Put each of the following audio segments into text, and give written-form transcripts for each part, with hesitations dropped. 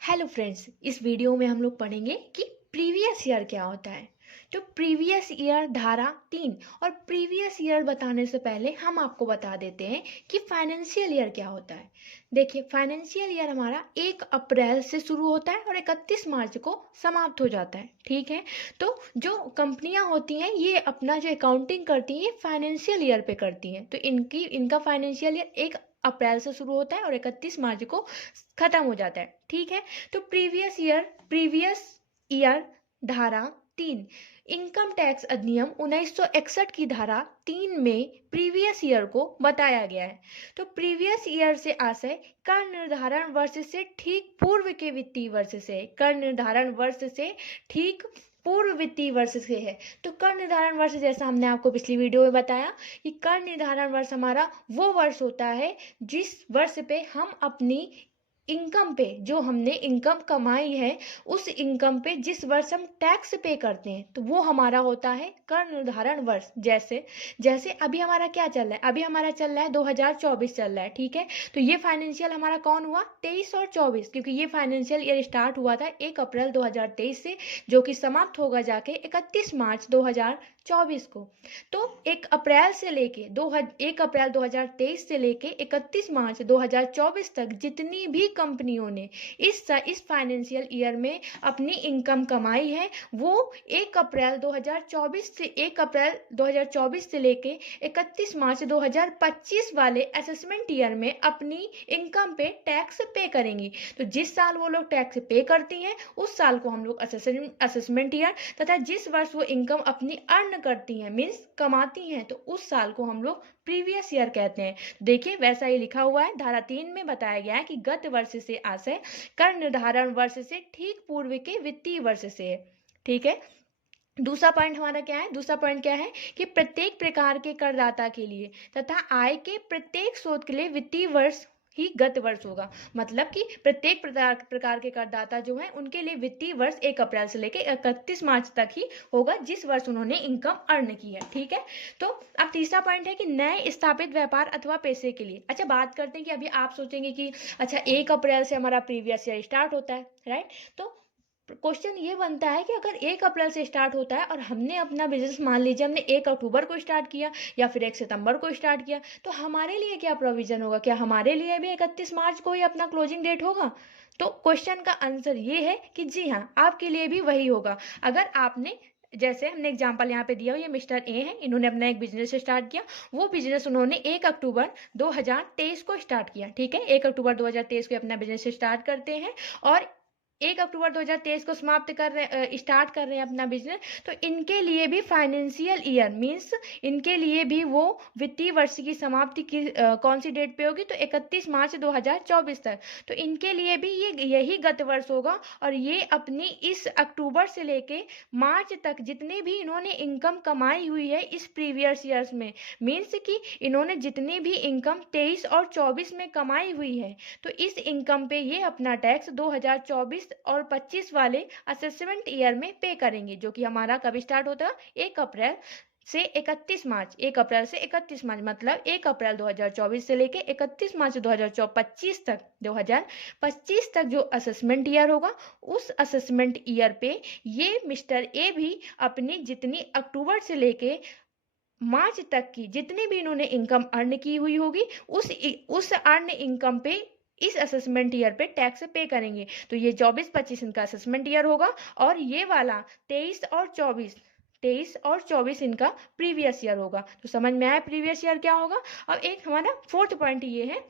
Hello friends, इस video में हम लोग पढ़ेंगे कि प्रीवियस ईयर क्या होता है। तो प्रीवियस ईयर धारा 3 और प्रीवियस ईयर बताने से पहले हम आपको बता देते हैं कि फाइनेंशियल ईयर क्या होता है। देखिए, फाइनेंशियल ईयर हमारा 1 अप्रैल से शुरू होता है और 31 मार्च को समाप्त हो जाता है। ठीक है। तो जो कंपनियां होती हैं ये अपना जो अकाउंटिंग करती हैं फाइनेंशियल ईयर पे करती हैं। तो इनका फाइनेंशियल ईयर 1 अप्रैल से शुरू होता है और 31 मार्च को खत्म हो जाता है। ठीक है। तो प्रीवियस ईयर धारा 3 इनकम टैक्स अधिनियम 1961 की धारा 3 में प्रीवियस ईयर को बताया गया है। तो प्रीवियस ईयर से आशय कर निर्धारण वर्ष से ठीक पूर्व के वित्तीय वर्ष से, कर निर्धारण वर्ष से ठीक पूर्व वित्तीय वर्ष से है। तो कर निर्धारण वर्ष जैसा हमने आपको पिछली वीडियो में बताया कि कर निर्धारण वर्ष हमारा वो वर्ष होता है जिस वर्ष पे हम अपनी इनकम पे, जो हमने इनकम कमाई है उस इनकम पे जिस वर्ष हम टैक्स पे करते हैं, तो वो हमारा होता है कर निर्धारण वर्ष। जैसे जैसे अभी हमारा क्या चल रहा है, अभी हमारा चल रहा है 2024 चल रहा है। ठीक है। तो ये फाइनेंशियल हमारा कौन हुआ, 23 और 24, क्योंकि ये फाइनेंशियल ईयर स्टार्ट हुआ था 1 अप्रैल 2023 से, जो कि समाप्त होगा जाके 31 मार्च 2024 को। तो 1 अप्रैल से लेके 1 अप्रैल 2023 से लेके 31 मार्च 2024 तक जितनी भी कंपनियों ने इस फाइनेंशियल ईयर में अपनी इनकम कमाई है, वो 1 अप्रैल 2024 से लेके 31 मार्च 2025 वाले असेसमेंट ईयर में अपनी इनकम पे टैक्स पे करेंगी। तो जिस साल वो लोग टैक्स पे करती हैं उस साल को हम लोग असेसमेंट ईयर, तथा जिस वर्ष वो इनकम अपनी अर्न करती हैं मीन्स कमाती हैं, तो उस साल को हम लोग प्रीवियस ईयर कहते हैं। देखिए, वैसा ही लिखा हुआ है, धारा 3 में बताया गया है कि गत वर्ष से आशय कर निर्धारण वर्ष से ठीक पूर्व के वित्तीय वर्ष से है। ठीक है। दूसरा पॉइंट हमारा क्या है, दूसरा पॉइंट क्या है कि प्रत्येक प्रकार के करदाता के लिए तथा आय के प्रत्येक स्रोत के लिए वित्तीय वर्ष ही गत वर्ष होगा। मतलब कि प्रत्येक प्रकार के करदाता जो हैं उनके लिए वित्तीय वर्ष 1 अप्रैल से लेकर 31 मार्च तक ही होगा जिस वर्ष उन्होंने इनकम अर्न की है। ठीक है। तो अब तीसरा पॉइंट है कि नए स्थापित व्यापार अथवा पैसे के लिए। अच्छा, बात करते हैं कि अभी आप सोचेंगे कि अच्छा 1 अप्रैल से हमारा प्रीवियस ईयर स्टार्ट होता है, राइट। तो क्वेश्चन ये बनता है कि अगर 1 अप्रैल से स्टार्ट होता है और हमने अपना बिजनेस, मान लीजिए हमने 1 अक्टूबर को स्टार्ट किया या फिर 1 सितंबर को स्टार्ट किया, तो हमारे लिए क्या प्रोविजन होगा, क्या हमारे लिए भी 31 मार्च को ही अपना क्लोजिंग डेट होगा? तो क्वेश्चन का आंसर ये है कि जी हाँ, आपके लिए भी वही होगा। अगर आपने, जैसे हमने एग्जांपल यहाँ पे दिया, ये मिस्टर ए हैं, इन्होंने अपना एक बिजनेस स्टार्ट किया। वो बिजनेस उन्होंने 1 अक्टूबर 2023 को स्टार्ट किया। ठीक है। 1 अक्टूबर 2023 को अपना बिजनेस स्टार्ट करते हैं और 1 अक्टूबर 2023 को स्टार्ट कर रहे हैं अपना बिजनेस। तो इनके लिए भी फाइनेंशियल ईयर मीन्स इनके लिए भी वो वित्तीय वर्ष की समाप्ति की कौन सी डेट पे होगी, तो 31 मार्च 2024 तक। तो इनके लिए भी यही गत वर्ष होगा और ये अपनी इस अक्टूबर से लेके मार्च तक जितनी भी इन्होंने इनकम कमाई हुई है इस प्रीवियस ईयर्स में, मीन्स कि इन्होंने जितनी भी इनकम 23 और 24 में कमाई हुई है, तो इस इनकम पे ये अपना टैक्स 2024 और 25 वाले असेसमेंट ईयर में पे करेंगे, जो कि हमारा कब स्टार्ट होता है, 1 अप्रैल से 31 मार्च, 1 अप्रैल से 31 मार्च, मतलब 1 अप्रैल 2024 से लेके 31 मार्च 2025 तक जो असेसमेंट ईयर होगा, उस असेसमेंट ईयर पे ये मिस्टर ए भी अपनी जितनी अक्टूबर से लेके मार्च तक की जितनी भी इन्होंने इनकम अर्न की हुई होगी, उस अर्न इनकम पे इस असेसमेंट ईयर पे टैक्स पे करेंगे। तो ये 24-25 इनका असेसमेंट ईयर होगा और ये वाला 23 और 24 इनका प्रीवियस ईयर होगा। तो समझ में आया प्रीवियस ईयर क्या होगा। अब एक हमारा फोर्थ पॉइंट ये है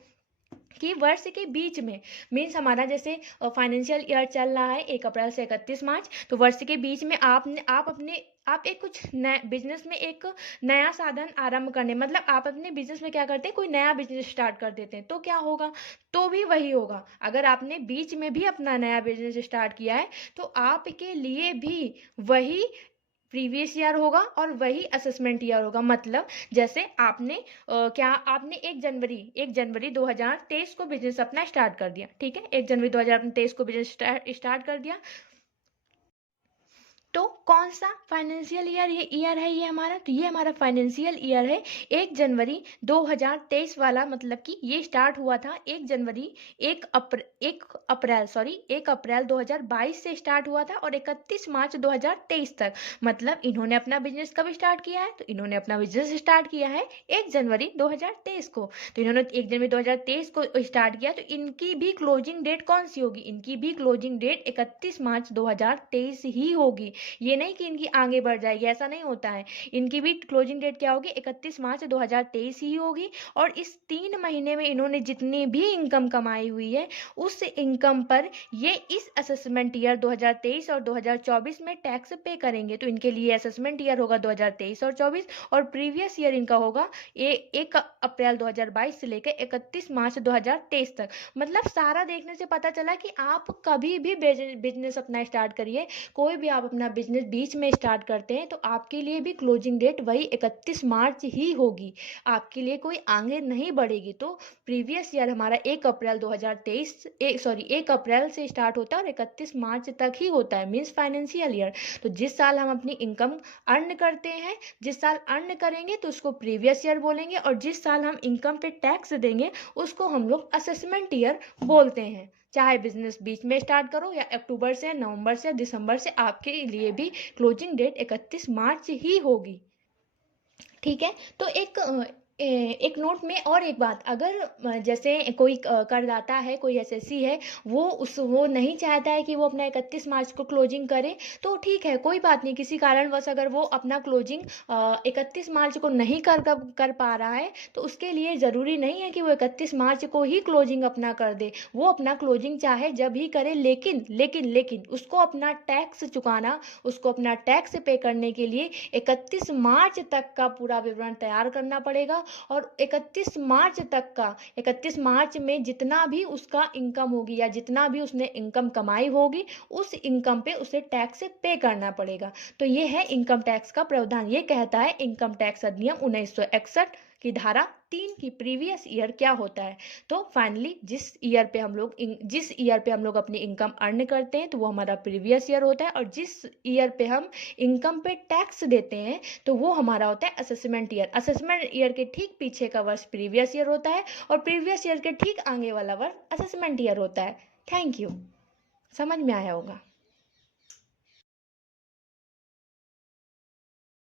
कि वर्ष के बीच में, मीन्स हमारा जैसे फाइनेंशियल ईयर चल रहा है 1 अप्रैल से 31 मार्च, तो वर्ष के बीच में आप एक कुछ नए बिजनेस में एक नया साधन आरंभ करने, मतलब आप अपने बिजनेस में क्या करते हैं, कोई नया बिजनेस स्टार्ट कर देते हैं, तो क्या होगा, तो भी वही होगा। अगर आपने बीच में भी अपना नया बिजनेस स्टार्ट किया है तो आपके लिए भी वही प्रीवियस ईयर होगा और वही असेसमेंट ईयर होगा। मतलब जैसे आपने आपने 1 जनवरी 2023 को बिजनेस अपना स्टार्ट कर दिया। ठीक है। 1 जनवरी 2023 को बिजनेस स्टार्ट कर दिया। तो कौन सा फाइनेंशियल ईयर है ये हमारा? तो ये हमारा फाइनेंशियल ईयर है 1 जनवरी 2023 वाला, मतलब कि ये स्टार्ट हुआ था 1 जनवरी 1 अप्रैल 2022 से स्टार्ट हुआ था और 31 मार्च 2023 तक। मतलब इन्होंने अपना बिजनेस कब स्टार्ट किया है? तो इन्होंने अपना बिजनेस स्टार्ट किया है 1 जनवरी 2023 को। तो इन्होंने 1 जनवरी 2023 को स्टार्ट किया, तो इनकी भी क्लोजिंग डेट कौन सी होगी? इनकी भी क्लोजिंग डेट 31 मार्च 2023 ही होगी। ये नहीं कि इनकी आगे बढ़ जाएगी, ऐसा नहीं होता है। इनकी भी क्लोजिंग डेट क्या होगी? 31 मार्च 2023 ही होगी। और इस 3 महीने में इन्होंने जितनी भी इनकम कमाई हुई है, उस इनकम पर ये इस असेसमेंट ईयर 2023 और 2024 में टैक्स पे करेंगे। तो इनके लिए असेसमेंट ईयर होगा 2023 और 24, और प्रीवियस ईयर इनका होगा 1 अप्रैल 2022 से लेकर 31 मार्च 2023 तक। मतलब सारा देखने से पता चला कि आप कभी भी बिजनेस अपना स्टार्ट करिए, कोई भी आप अपना बिजनेस बीच में स्टार्ट करते हैं, तो आपके लिए भी क्लोजिंग डेट वही 31 मार्च ही होगी, आपके लिए कोई आगे नहीं बढ़ेगी। तो प्रीवियस ईयर हमारा 1 अप्रैल 2023 1 अप्रैल से स्टार्ट होता है और 31 मार्च तक ही होता है, मीन्स फाइनेंशियल ईयर। तो जिस साल हम अपनी इनकम अर्न करते हैं, जिस साल अर्न करेंगे तो उसको प्रीवियस ईयर बोलेंगे, और जिस साल हम इनकम पे टैक्स देंगे उसको हम लोग असेसमेंट ईयर बोलते हैं। चाहे बिजनेस बीच में स्टार्ट करो या अक्टूबर से, नवंबर से, दिसंबर से, आपके लिए भी क्लोजिंग डेट 31 मार्च ही होगी। ठीक है। तो एक नोट में और एक बात, अगर जैसे कोई करदाता है, कोई एसएससी है, वो नहीं चाहता है कि वो अपना 31 मार्च को क्लोजिंग करे, तो ठीक है, कोई बात नहीं। किसी कारणवश अगर वो अपना क्लोजिंग 31 मार्च को नहीं कर पा रहा है, तो उसके लिए ज़रूरी नहीं है कि वो 31 मार्च को ही क्लोजिंग अपना कर दे। वो अपना क्लोजिंग चाहे जब ही करे, लेकिन लेकिन लेकिन उसको अपना टैक्स चुकाना, उसको अपना टैक्स पे करने के लिए 31 मार्च तक का पूरा विवरण तैयार करना पड़ेगा। और 31 मार्च में जितना भी उसका इनकम होगी या जितना भी उसने इनकम कमाई होगी, उस इनकम पे उसे टैक्स पे करना पड़ेगा। तो ये है इनकम टैक्स का प्रावधान। ये कहता है इनकम टैक्स अधिनियम 1961 की धारा 3 की प्रीवियस ईयर क्या होता है। तो फाइनली जिस ईयर पे हम लोग अपनी इनकम अर्न करते हैं, तो वो हमारा प्रीवियस ईयर होता है, और जिस ईयर पे हम इनकम पे टैक्स देते हैं, तो वो हमारा होता है असेसमेंट ईयर। असेसमेंट ईयर के ठीक पीछे का वर्ष प्रीवियस ईयर होता है, और प्रीवियस ईयर के ठीक आगे वाला वर्ष असेसमेंट ईयर होता है। Thank you. समझ में आया होगा।